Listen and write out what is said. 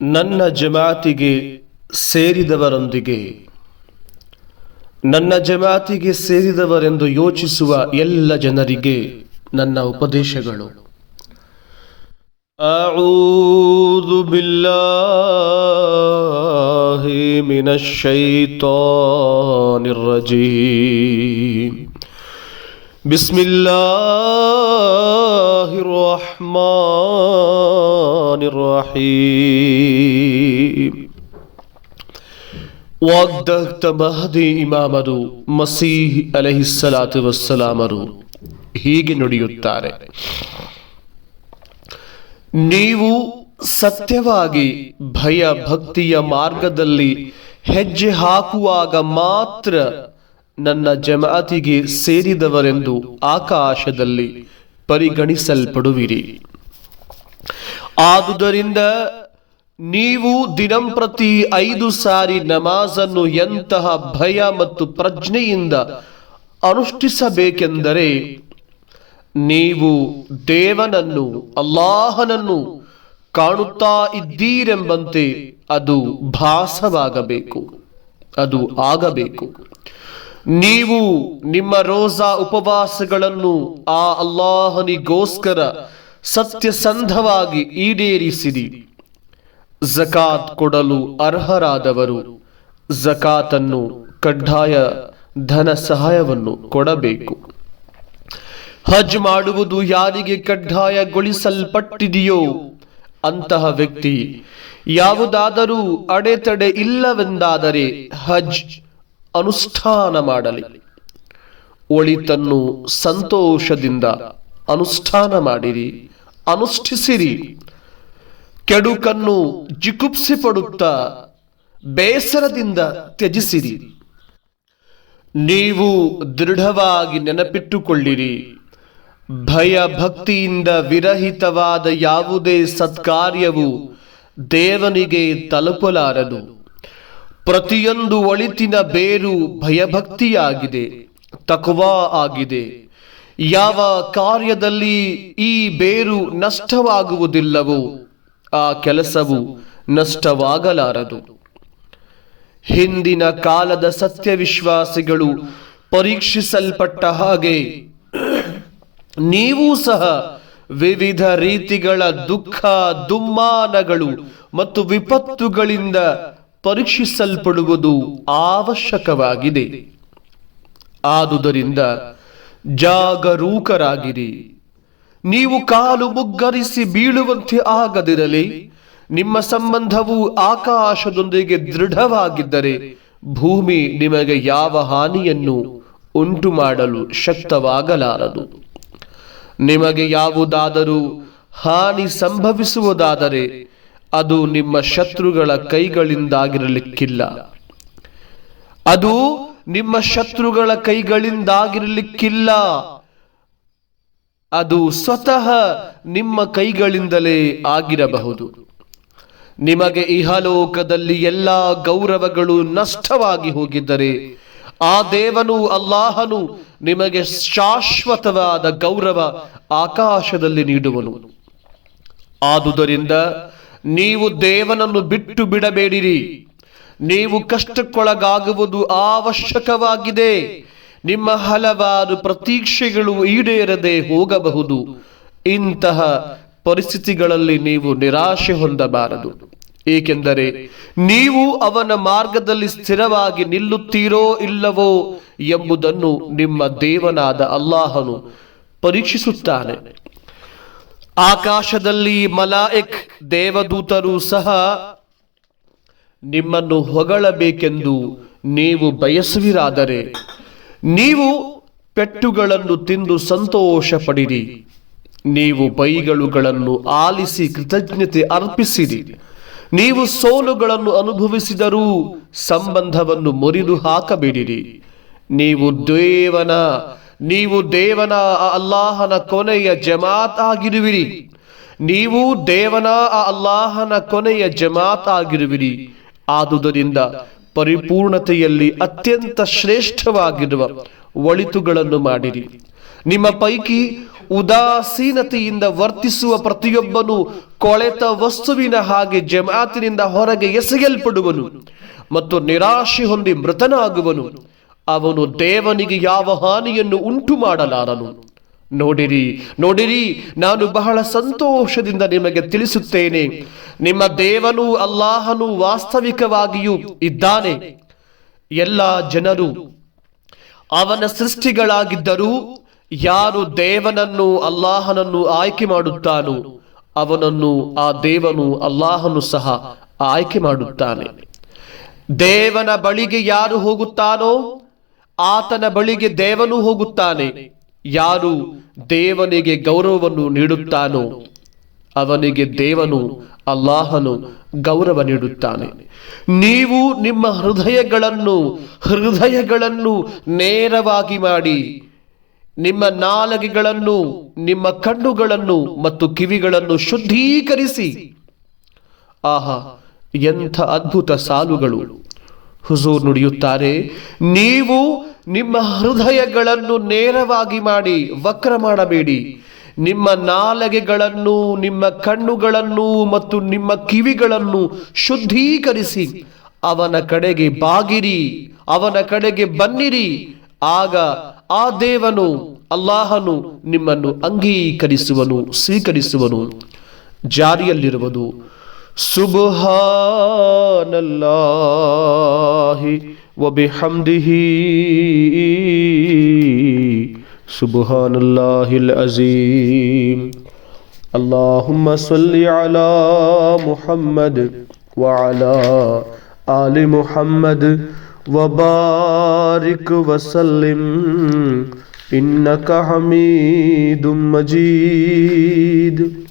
ನನ್ನ ಜಮಾತಿಗೆ ಸೇರಿದವರೊಂದಿಗೆ ನನ್ನ ಜಮಾತಿಗೆ ಸೇರಿದವರೆಂದು ಯೋಚಿಸುವ ಎಲ್ಲ ಜನರಿಗೆ ನನ್ನ ಉಪದೇಶಗಳು. ಅಊದು ಬಿಲ್ಲಾಹಿ ಮಿನಶ್ ಶೈತಾನಿರ್ ರಜೀಮ್. ಬಿಸ್ಮಿಲ್ಲಾಹಿರ್ ರಹ್ಮಾನಿರ್ ರಹೀಮ್. ವಾಗ್ದತ್ತ ಮಹದಿ ಇಮಾಮರು ಮಸೀಹ್ ಅಲೈಹಿಸ್ಸಲಾತು ವಸ್ಸಲಾಮರು ಹೀಗೆ ನುಡಿಯುತ್ತಾರೆ: ನೀವು ಸತ್ಯವಾಗಿ ಭಯ ಭಕ್ತಿಯ ಮಾರ್ಗದಲ್ಲಿ ಹೆಜ್ಜೆ ಹಾಕುವಾಗ ಮಾತ್ರ ನನ್ನ ಜಮಾತಿಗೆ ಸೇರಿದವರೆಂದು ಆಕಾಶದಲ್ಲಿ ಪರಿಗಣಿಸಲ್ಪಡುವಿರಿ. ಆದುದರಿಂದ ನೀವು ದಿನಂಪ್ರತಿ 5 ಸಾರಿ ನಮಾಜನ್ನು ಎಂತಹ ಭಯ ಮತ್ತು ಪ್ರಜ್ಞೆಯಿಂದ ಅನುಷ್ಠಿಸಬೇಕೆಂದರೆ ನೀವು ದೇವನನ್ನು ಅಲ್ಲಾಹನನ್ನು ಕಾಣುತ್ತಾ ಇದ್ದೀರೆಂಬಂತೆ ಅದು ಭಾಸವಾಗಬೇಕು, ಅದು ಆಗಬೇಕು. ನೀವು ನಿಮ್ಮ ರೋಜಾ ಉಪವಾಸಗಳನ್ನು ಆ ಅಲ್ಲಾಹನಿಗೋಸ್ಕರ ಸತ್ಯಸಂಧವಾಗಿ ಈಡೇರಿಸಿರಿ. ಝಕಾತ್ ಕೊಡಲು ಅರ್ಹರಾದವರು ಝಕಾತನ್ನು ಕಡ್ಡಾಯ ಧನ ಸಹಾಯವನ್ನು ಕೊಡಬೇಕು. ಹಜ್ ಮಾಡುವುದು ಯಾರಿಗೆ ಕಡ್ಡಾಯಗೊಳಿಸಲ್ಪಟ್ಟಿದೆಯೋ ಅಂತಹ ವ್ಯಕ್ತಿ ಯಾವುದಾದರೂ ಅಡೆತಡೆ ಇಲ್ಲವೆಂದಾದರೆ ಹಜ್ ಅನುಷ್ಠಾನ ಮಾಡಲಿ. ಒಳಿತನ್ನು ಸಂತೋಷದಿಂದ ಅನುಷ್ಠಾನ ಮಾಡಿರಿ, ಅನುಷ್ಠಿಸಿರಿ. ಕೆಡುಕನ್ನು ಜಿಗುಪ್ಸೆ ಪಡುತ್ತಾ ಬೇಸರದಿಂದ ತ್ಯಜಿಸಿರಿ. ನೀವು ದೃಢವಾಗಿ ನೆನಪಿಟ್ಟುಕೊಳ್ಳಿರಿ, ಭಯ ಭಕ್ತಿಯಿಂದ ವಿರಹಿತವಾದ ಯಾವುದೇ ಸತ್ಕಾರ್ಯವು ದೇವನಿಗೆ ತಲುಪಲಾರದು. ಪ್ರತಿಯೊಂದು ಒಳಿತಿನ ಬೇರು ಭಯಭಕ್ತಿಯಾಗಿದೆ, ತಕ್ವಾ ಆಗಿದೆ. ಯಾವ ಕಾರ್ಯದಲ್ಲಿ ಈ ಬೇರು ನಷ್ಟವಾಗುವುದಿಲ್ಲವೋ ಆ ಕೆಲಸವು ನಷ್ಟವಾಗಲಾರದು. ಹಿಂದಿನ ಕಾಲದ ಸತ್ಯವಿಶ್ವಾಸಿಗಳು ಪರೀಕ್ಷಿಸಲ್ಪಟ್ಟ ಹಾಗೆ ನೀವು ಸಹ ವಿವಿಧ ರೀತಿಗಳ ದುಃಖ ದುಮ್ಮಾನಗಳು ಮತ್ತು ವಿಪತ್ತುಗಳಿಂದ ಪರೀಕ್ಷಿಸಲ್ಪಡುವುದು ಅವಶ್ಯಕವಾಗಿದೆ. ಆದುದರಿಂದ ಜಾಗರೂಕರಾಗಿರಿ. ನೀವು ಕಾಲು ಮುಗ್ಗರಿಸಿ ಬೀಳುವಂತೆ ಆಗದಿರಲಿ. ನಿಮ್ಮ ಸಂಬಂಧವು ಆಕಾಶದೊಂದಿಗೆ ದೃಢವಾಗಿದ್ದರೆ ಭೂಮಿ ನಿಮಗೆ ಯಾವ ಹಾನಿಯನ್ನು ಉಂಟು ಮಾಡಲು ಶಕ್ತವಾಗಲಾರದು. ನಿಮಗೆ ಯಾವುದಾದರೂ ಹಾನಿ ಸಂಭವಿಸುವುದಾದರೆ ಅದು ನಿಮ್ಮ ಶತ್ರುಗಳ ಕೈಗಳಿಂದಾಗಿರಲಿಕ್ಕಿಲ್ಲ, ಅದು ನಿಮ್ಮ ಶತ್ರುಗಳ ಕೈಗಳಿಂದಾಗಿರಲಿಕ್ಕಿಲ್ಲ, ಅದು ಸ್ವತಃ ನಿಮ್ಮ ಕೈಗಳಿಂದಲೇ ಆಗಿರಬಹುದು. ನಿಮಗೆ ಇಹಲೋಕದಲ್ಲಿ ಎಲ್ಲಾ ಗೌರವಗಳು ನಷ್ಟವಾಗಿ ಹೋಗಿದ್ದರೆ ಆ ದೇವನು ಅಲ್ಲಾಹನು ನಿಮಗೆ ಶಾಶ್ವತವಾದ ಗೌರವ ಆಕಾಶದಲ್ಲಿ ನೀಡುವನು. ಆದುದರಿಂದ ನೀವು ದೇವನನ್ನು ಬಿಟ್ಟು ಬಿಡಬೇಡಿರಿ. ನೀವು ಕಷ್ಟಕ್ಕೊಳಗಾಗುವುದು ಅವಶ್ಯಕವಾಗಿದೆ. ನಿಮ್ಮ ಹಲವಾರು ಪ್ರತೀಕ್ಷೆಗಳು ಈಡೇರದೆ ಹೋಗಬಹುದು. ಇಂತಹ ಪರಿಸ್ಥಿತಿಗಳಲ್ಲಿ ನೀವು ನಿರಾಶೆ ಹೊಂದಬಾರದು. ಏಕೆಂದರೆ ನೀವು ಅವನ ಮಾರ್ಗದಲ್ಲಿ ಸ್ಥಿರವಾಗಿ ನಿಲ್ಲುತ್ತೀರೋ ಇಲ್ಲವೋ ಎಂಬುದನ್ನು ನಿಮ್ಮ ದೇವನಾದ ಅಲ್ಲಾಹನು ಪರೀಕ್ಷಿಸುತ್ತಾನೆ. ಆಕಾಶದಲ್ಲಿ ಮಲಾಯಿಕ್ ದೇವದೂತರು ಸಹ ನಿಮ್ಮನ್ನು ಹೊಗಳಬೇಕೆಂದು ನೀವು ಬಯಸುವಿರಾದರೆ ನೀವು ಪೆಟ್ಟುಗಳನ್ನು ತಿಂದು ಸಂತೋಷ ಪಡಿರಿ. ನೀವು ಬೈಗಳುಗಳನ್ನು ಆಲಿಸಿ ಕೃತಜ್ಞತೆ ಅರ್ಪಿಸಿರಿ. ನೀವು ಸೋಲುಗಳನ್ನು ಅನುಭವಿಸಿದರೂ ಸಂಬಂಧವನ್ನು ಮುರಿದು ಹಾಕಬೇಡಿರಿ. ನೀವು ದೇವನ ಅಲ್ಲಾಹನ ಕೊನೆಯ ಜಮಾತ್ ಆಗಿರುವಿರಿ. ನೀವು ದೇವನ ಅಲ್ಲಾಹನ ಕೊನೆಯ ಜಮಾತ್ ಆಗಿರುವಿರಿ. ಆದುದರಿಂದ ಪರಿಪೂರ್ಣತೆಯಲ್ಲಿ ಅತ್ಯಂತ ಶ್ರೇಷ್ಠವಾಗಿರುವ ಒಳಿತುಗಳನ್ನು ಮಾಡಿರಿ. ನಿಮ್ಮ ಪೈಕಿ ಉದಾಸೀನತೆಯಿಂದ ವರ್ತಿಸುವ ಪ್ರತಿಯೊಬ್ಬನು ಕೊಳೆತ ವಸ್ತುವಿನ ಹಾಗೆ ಜಮಾತಿನಿಂದ ಹೊರಗೆ ಎಸೆಯಲ್ಪಡುವನು ಮತ್ತು ನಿರಾಶೆ ಹೊಂದಿ ಮೃತನಾಗುವನು. ಅವನು ದೇವನಿಗೆ ಯಾವ ಹಾನಿಯನ್ನು ಉಂಟು ಮಾಡಲಾರನು. ನೋಡಿರಿ ನೋಡಿರಿ, ನಾನು ಬಹಳ ಸಂತೋಷದಿಂದ ನಿಮಗೆ ತಿಳಿಸುತ್ತೇನೆ, ನಿಮ್ಮ ದೇವನು ಅಲ್ಲಾಹನು ವಾಸ್ತವಿಕವಾಗಿಯೂ ಇದ್ದಾನೆ. ಎಲ್ಲ ಜನರು ಅವನ ಸೃಷ್ಟಿಗಳಾಗಿದ್ದರೂ ಯಾರು ದೇವನನ್ನು ಅಲ್ಲಾಹನನ್ನು ಆಯ್ಕೆ ಮಾಡುತ್ತಾನೋ ಅವನನ್ನು ಆ ದೇವನು ಅಲ್ಲಾಹನು ಸಹ ಆಯ್ಕೆ ಮಾಡುತ್ತಾನೆ. ದೇವನ ಬಳಿಗೆ ಯಾರು ಹೋಗುತ್ತಾನೋ ಆತನ ಬಳಿಗೆ ದೇವನು ಹೋಗುತ್ತಾನೆ. ಯಾರು ದೇವನಿಗೆ ಗೌರವವನ್ನು ನೀಡುತ್ತಾನೋ ಅವನಿಗೆ ದೇವನು ಅಲ್ಲಾಹನು ಗೌರವ ನೀಡುತ್ತಾನೆ. ನೀವು ನಿಮ್ಮ ಹೃದಯಗಳನ್ನು ನೇರವಾಗಿ ಮಾಡಿ, ನಿಮ್ಮ ನಾಲಿಗೆಗಳನ್ನು, ನಿಮ್ಮ ಕಣ್ಣುಗಳನ್ನು ಮತ್ತು ಕಿವಿಗಳನ್ನು ಶುದ್ಧೀಕರಿಸಿ. ಆಹಾ, ಎಂಥ ಅದ್ಭುತ ಸಾಲುಗಳು! ಹುಜೂರ್ ನುಡಿಯುತ್ತಾರೆ, ನೀವು ನಿಮ್ಮ ಹೃದಯಗಳನ್ನು ನೇರವಾಗಿ ಮಾಡಿ, ವಕ್ರ ಮಾಡಬೇಡಿ. ನಿಮ್ಮ ನಾಲಿಗೆಗಳನ್ನು, ನಿಮ್ಮ ಕಣ್ಣುಗಳನ್ನು ಮತ್ತು ನಿಮ್ಮ ಕಿವಿಗಳನ್ನು ಶುದ್ಧೀಕರಿಸಿ ಅವನ ಕಡೆಗೆ ಬಾಗಿರಿ, ಅವನ ಕಡೆಗೆ ಬನ್ನಿರಿ. ಆಗ ಆ ದೇವನು ಅಲ್ಲಾಹನು ನಿಮ್ಮನ್ನು ಅಂಗೀಕರಿಸುವನು, ಸ್ವೀಕರಿಸುವನು. ಜಾರಿಯಲ್ಲಿರುವುದು ಸುಬ್ಹಾನಲ್ಲಾಹಿ ವ ಬಿಹಮ್ದಿಹಿ ಸುಬ್ಹಾನಲ್ಲಾಹಿಲ್ ಅಜೀಮ್. ಅಲ್ಲಾಹುಮ್ಮ ಸಲ್ಲಿ ಅಲಾ ಮುಹಮ್ಮದ್ ವ ಅಲಾ ಆಲಿ ಮುಹಮ್ಮದ್ ವ ಬಾರಿಕ್ ವ ಸಲ್ಲಿಮ್ ಇನ್ನಕ ಹಮೀದುಂ ಮಜೀದ್.